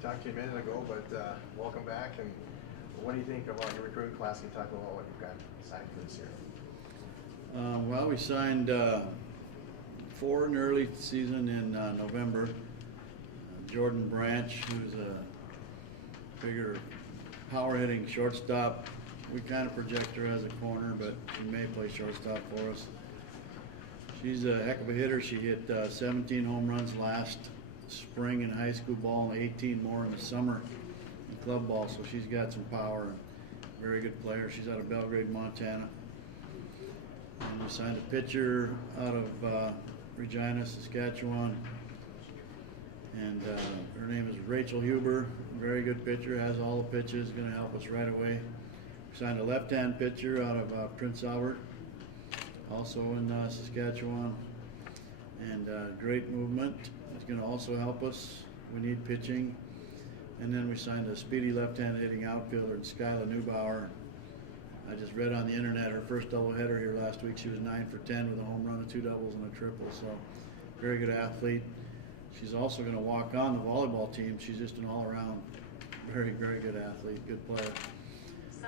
talked to you a minute ago, but welcome back. And what do you think about your recruiting class? Can you talk about what you've got signed for this year? Well, we signed 4 in early season in November. Jordan Branch, who's a bigger power-hitting shortstop. We kind of project her as a corner, but she may play shortstop for us. She's a heck of a hitter. She hit 17 home runs last spring in high school ball and 18 more in the summer in club ball, so she's got some power. Very good player. She's out of Belgrade, Montana. And we signed a pitcher out of Regina, Saskatchewan. And her name is Rachel Huber. Very good pitcher, has all the pitches, going to help us right away. We signed a left-hand pitcher out of Prince Albert, also in Saskatchewan. And great movement. It's going to also help us. We need pitching. And then we signed a speedy left-hand hitting outfielder, Skyla Neubauer. I just read on the internet her first doubleheader here last week. She was 9 for 10 with a home run, 2 doubles, and a triple. So, very good athlete. She's also going to walk on the volleyball team. She's just an all-around very, very good athlete, good player.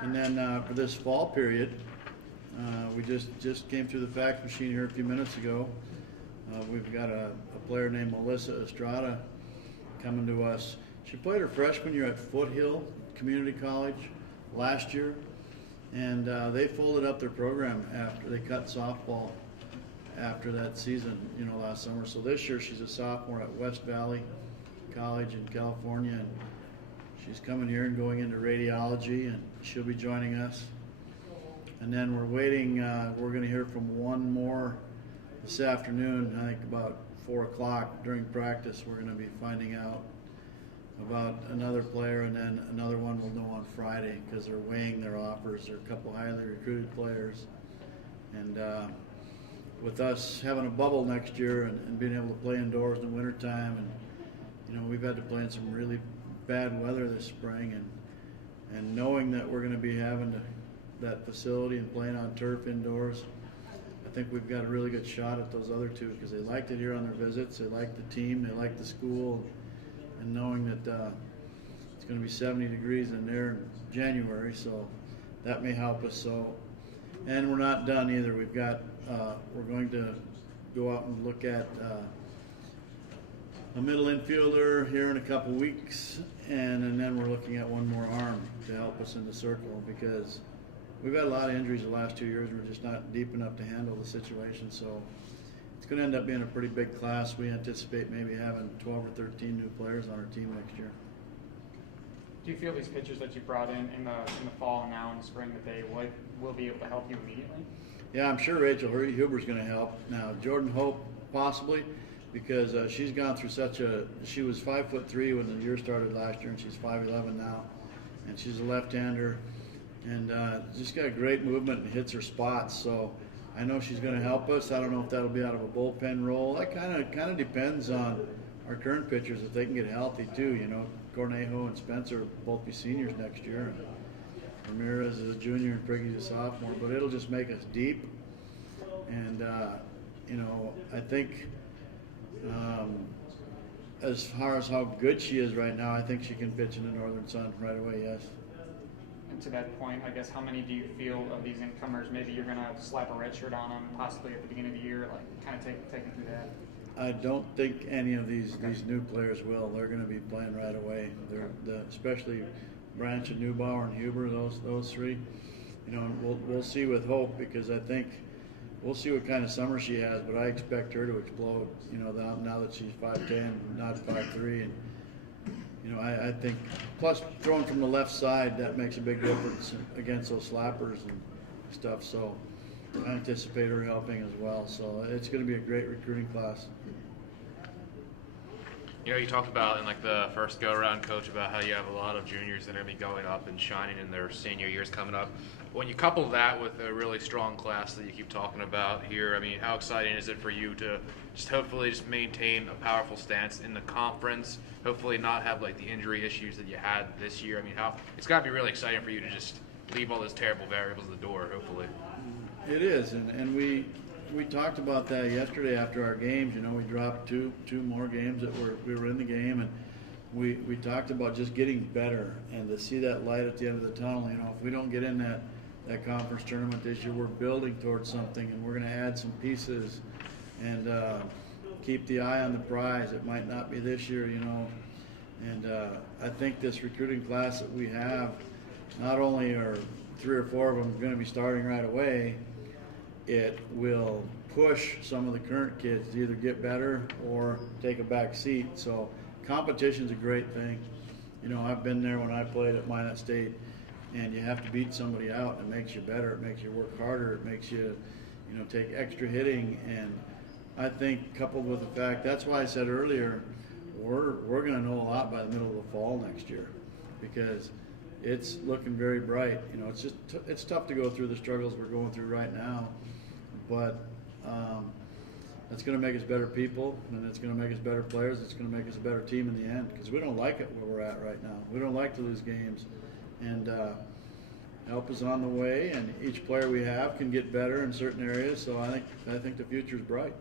And then for this fall period, we just came through the fax machine here a few minutes ago. We've got a player named Melissa Estrada coming to us. She played her freshman year at Foothill Community College last year, and they folded up their program after they cut softball after that season, last summer. So this year she's a sophomore at West Valley College in California, and she's coming here and going into radiology, and she'll be joining us. And then we're waiting, we're going to hear from one more this afternoon, I think about 4 o'clock during practice. We're going to be finding out about another player, and then another one we'll know on Friday because they're weighing their offers. There are a couple highly recruited players. And with us having a bubble next year and being able to play indoors in the wintertime, and we've had to play in some really bad weather this spring, and knowing that we're going to be having that facility and playing on turf indoors, I think we've got a really good shot at those other two because they liked it here on their visits. They like the team, they like the school, and knowing that it's going to be 70 degrees in there in January, so that may help us. So, and we're not done either. We've got we're going to go out and look at a middle infielder here in a couple weeks, and then we're looking at one more arm to help us in the circle because we've had a lot of injuries the last 2 years. We're just not deep enough to handle the situation, so it's going to end up being a pretty big class. We anticipate maybe having 12 or 13 new players on our team next year. Do you feel these pitchers that you brought in the fall and now in the spring that they will be able to help you immediately? Yeah, I'm sure Rachel Huber's going to help. Now, Jordan Hope possibly, because she's gone through she was 5'3" when the year started last year, and she's 5'11" now, and she's a left-hander, and just got great movement and hits her spots. So I know she's going to help us. I don't know if that'll be out of a bullpen role. That kind of depends on our current pitchers if they can get healthy too. Cornejo and Spencer will both be seniors next year. Ramirez is a junior and Priggy's a sophomore, but it'll just make us deep. And I think as far as how good she is right now, I think she can pitch in the Northern Sun right away. Yes. And to that point, I guess, how many do you feel of these incomers, maybe you're going to slap a red shirt on them possibly at the beginning of the year, like kind of take them through that? I don't think any of these new players will. They're going to be playing right away. Especially Branch and Neubauer and Huber, those three. We'll see with Hope because I think we'll see what kind of summer she has, but I expect her to explode. Now that she's 5'10", not 5'3", and I think plus throwing from the left side, that makes a big difference against those slappers and stuff. So I anticipate her helping as well. So it's going to be a great recruiting class. You talked about in the first go-around, Coach, about how you have a lot of juniors that are going to be going up and shining in their senior years coming up. When you couple that with a really strong class that you keep talking about here, how exciting is it for you to hopefully maintain a powerful stance in the conference, hopefully not have the injury issues that you had this year? It's got to be really exciting for you to just leave all those terrible variables at the door, hopefully. It is, and we talked about that yesterday after our games. We dropped two more games that we were in the game, and we talked about just getting better and to see that light at the end of the tunnel. You know, if we don't get in that conference tournament this year, we're building towards something, and we're going to add some pieces and keep the eye on the prize. It might not be this year, you know. And I think this recruiting class that we have, not only are 3 or 4 of them going to be starting right away, it will push some of the current kids to either get better or take a back seat. So competition's a great thing. You know, I've been there when I played at Minot State, and you have to beat somebody out. It makes you better. It makes you work harder. It makes you, you know, take extra hitting. And I think coupled with the fact, that's why I said earlier, we're going to know a lot by the middle of the fall next year, because it's looking very bright. You know, it's just it's tough to go through the struggles we're going through right now, but that's going to make us better people, and it's going to make us better players. It's going to make us a better team in the end, because we don't like it where we're at right now. We don't like to lose games, and help is on the way, and each player we have can get better in certain areas. So I think the future is bright.